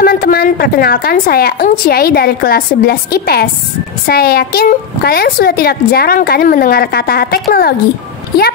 teman-teman, perkenalkan saya Eng Ciai dari kelas 11 IPS. Saya yakin kalian sudah tidak jarang kan mendengar kata teknologi. Yap,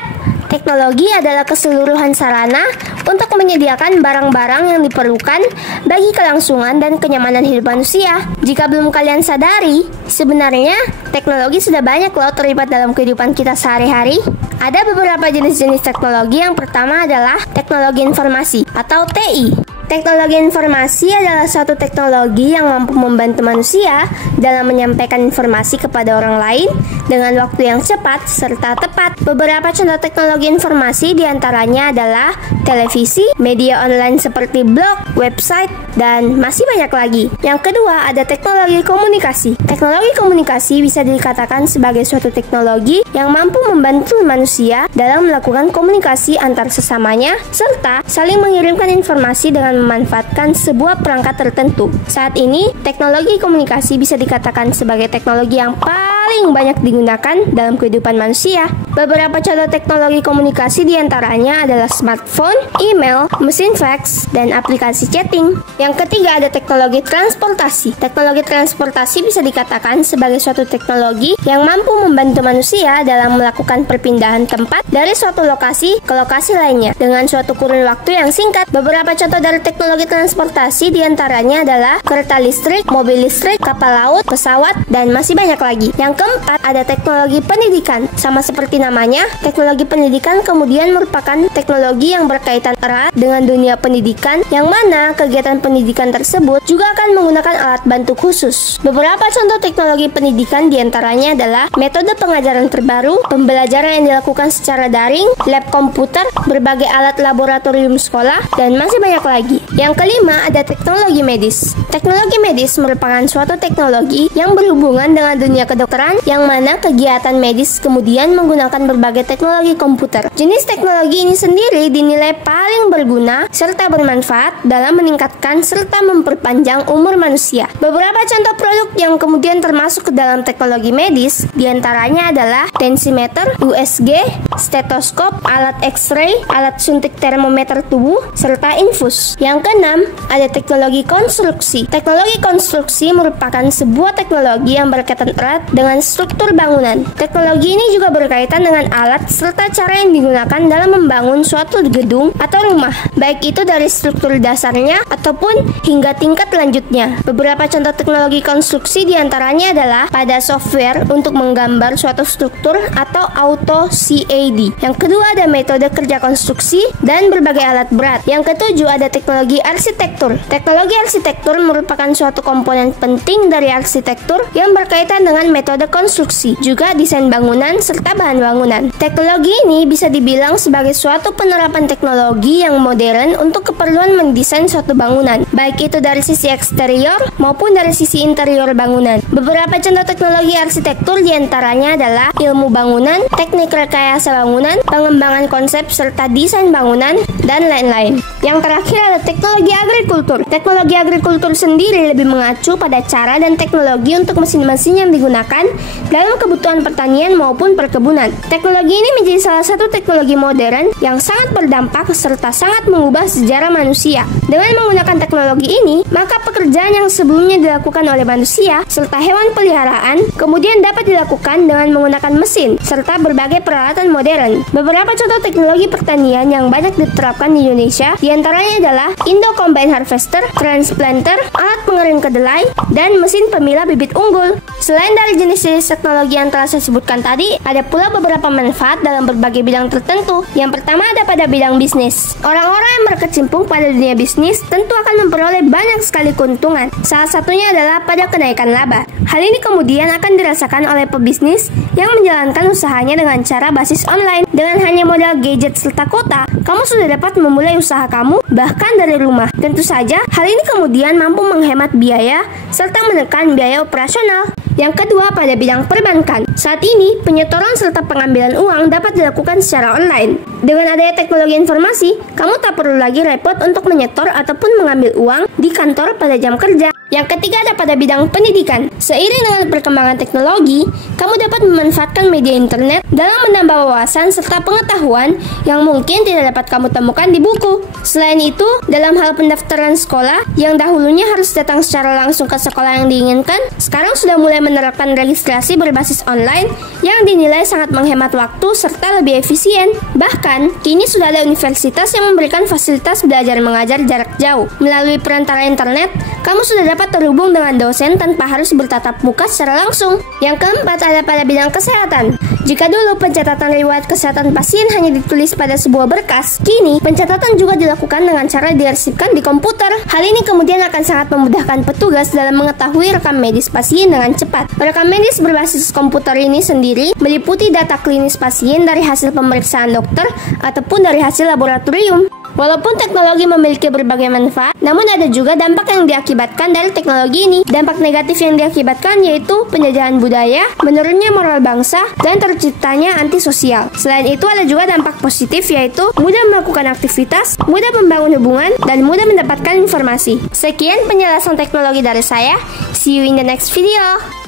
teknologi adalah keseluruhan sarana untuk menyediakan barang-barang yang diperlukan bagi kelangsungan dan kenyamanan hidup manusia. Jika belum kalian sadari, sebenarnya teknologi sudah banyak loh terlibat dalam kehidupan kita sehari-hari. Ada beberapa jenis-jenis teknologi. Yang pertama adalah teknologi informasi atau TI. Teknologi informasi adalah suatu teknologi yang mampu membantu manusia dalam menyampaikan informasi kepada orang lain dengan waktu yang cepat serta tepat. Beberapa contoh teknologi informasi diantaranya adalah televisi, media online seperti blog, website, dan masih banyak lagi. Yang kedua ada teknologi komunikasi. Teknologi komunikasi bisa dikatakan sebagai suatu teknologi yang mampu membantu manusia dalam melakukan komunikasi antar sesamanya serta saling mengirimkan informasi dengan memanfaatkan sebuah perangkat tertentu. Saat ini, teknologi komunikasi bisa dikatakan sebagai teknologi yang paling banyak digunakan dalam kehidupan manusia. Beberapa contoh teknologi komunikasi diantaranya adalah smartphone, email, mesin fax, dan aplikasi chatting. Yang ketiga ada teknologi transportasi. Teknologi transportasi bisa dikatakan sebagai suatu teknologi yang mampu membantu manusia dalam melakukan perpindahan tempat dari suatu lokasi ke lokasi lainnya dengan suatu kurun waktu yang singkat. Beberapa contoh dari teknologi transportasi diantaranya adalah kereta listrik, mobil listrik, kapal laut, pesawat, dan masih banyak lagi. Yang keempat ada teknologi pendidikan. Sama seperti namanya, teknologi pendidikan kemudian merupakan teknologi yang berkaitan erat dengan dunia pendidikan, yang mana kegiatan pendidikan tersebut juga akan menggunakan alat bantu khusus. Beberapa contoh teknologi pendidikan diantaranya adalah metode pengajaran terbaru, pembelajaran yang dilakukan secara daring, lab komputer, berbagai alat laboratorium sekolah, dan masih banyak lagi. Yang kelima ada teknologi medis. Teknologi medis merupakan suatu teknologi yang berhubungan dengan dunia kedokteran, yang mana kegiatan medis kemudian menggunakan berbagai teknologi komputer. Jenis teknologi ini sendiri dinilai paling berguna serta bermanfaat dalam meningkatkan serta memperpanjang umur manusia. Beberapa contoh produk yang kemudian termasuk ke dalam teknologi medis diantaranya adalah tensimeter, USG, stetoskop, alat X-ray, alat suntik termometer tubuh, serta infus. Yang keenam, ada teknologi konstruksi. Teknologi konstruksi merupakan sebuah teknologi yang berkaitan erat dengan struktur bangunan. Teknologi ini juga berkaitan dengan alat serta cara yang digunakan dalam membangun suatu gedung atau rumah, baik itu dari struktur dasarnya ataupun hingga tingkat lanjutnya. Beberapa contoh teknologi konstruksi diantaranya adalah pada software untuk menggambar suatu struktur atau auto CAD. Yang kedua ada metode kerja konstruksi dan berbagai alat berat. Yang ketujuh ada teknologi arsitektur. Teknologi arsitektur merupakan suatu komponen penting dari arsitektur yang berkaitan dengan metode konstruksi, juga desain bangunan serta bahan bangunan. Teknologi ini bisa dibilang sebagai suatu penerapan teknologi yang modern untuk keperluan mendesain suatu bangunan, baik itu dari sisi eksterior maupun dari sisi interior bangunan. Beberapa contoh teknologi arsitektur diantaranya adalah ilmu bangunan, teknik rekayasa bangunan, pengembangan konsep serta desain bangunan, dan lain-lain. Yang terakhir ada teknologi agrikultur. Teknologi agrikultur sendiri lebih mengacu pada cara dan teknologi untuk mesin-mesin yang digunakan dalam kebutuhan pertanian maupun perkebunan. Teknologi ini menjadi salah satu teknologi modern yang sangat berdampak serta sangat mengubah sejarah manusia. Dengan menggunakan teknologi ini, maka pekerjaan yang sebelumnya dilakukan oleh manusia serta hewan peliharaan kemudian dapat dilakukan dengan menggunakan mesin serta berbagai peralatan modern. Beberapa contoh teknologi pertanian yang banyak diterapkan di Indonesia diantaranya adalah Indo Combine Harvester, Transplanter, alat pengering kedelai, dan mesin pemilah bibit unggul. Selain dari jenis-jenis teknologi yang telah saya sebutkan tadi, ada pula beberapa manfaat dalam berbagai bidang tertentu. Yang pertama ada pada bidang bisnis. Orang-orang yang berkecimpung pada dunia bisnis tentu akan memperoleh banyak sekali keuntungan. Salah satunya adalah pada kenaikan laba. Hal ini kemudian akan dirasakan oleh pebisnis yang menjalankan usahanya dengan cara basis online. Dengan hanya modal gadget serta kota, kamu sudah dapat memulai usaha kamu bahkan dari rumah. Tentu saja, hal ini kemudian mampu menghemat biaya serta menekan biaya operasional. Yang kedua pada bidang perbankan. Saat ini, penyetoran serta pengambilan uang dapat dilakukan secara online. Dengan adanya teknologi informasi, kamu tak perlu lagi repot untuk menyetor ataupun mengambil uang di kantor pada jam kerja. Yang ketiga ada pada bidang pendidikan. Seiring dengan perkembangan teknologi, kamu dapat memanfaatkan media internet dalam menambah wawasan serta pengetahuan yang mungkin tidak dapat kamu temukan di buku. Selain itu, dalam hal pendaftaran sekolah yang dahulunya harus datang secara langsung ke sekolah yang diinginkan, sekarang sudah mulai menerapkan registrasi berbasis online yang dinilai sangat menghemat waktu serta lebih efisien. Bahkan, kini sudah ada universitas yang memberikan fasilitas belajar mengajar jarak jauh. Melalui perantara internet, kamu sudah dapat terhubung dengan dosen tanpa harus bertatap muka secara langsung. Yang keempat ada pada bidang kesehatan. Jika dulu pencatatan riwayat kesehatan pasien hanya ditulis pada sebuah berkas, kini pencatatan juga dilakukan dengan cara diarsipkan di komputer. Hal ini kemudian akan sangat memudahkan petugas dalam mengetahui rekam medis pasien dengan cepat. Rekam medis berbasis komputer ini sendiri meliputi data klinis pasien dari hasil pemeriksaan dokter ataupun dari hasil laboratorium. Walaupun teknologi memiliki berbagai manfaat, namun ada juga dampak yang diakibatkan dari teknologi ini. Dampak negatif yang diakibatkan yaitu penjajahan budaya, menurunnya moral bangsa, dan terciptanya antisosial. Selain itu ada juga dampak positif yaitu mudah melakukan aktivitas, mudah membangun hubungan, dan mudah mendapatkan informasi. Sekian penjelasan teknologi dari saya. See you in the next video.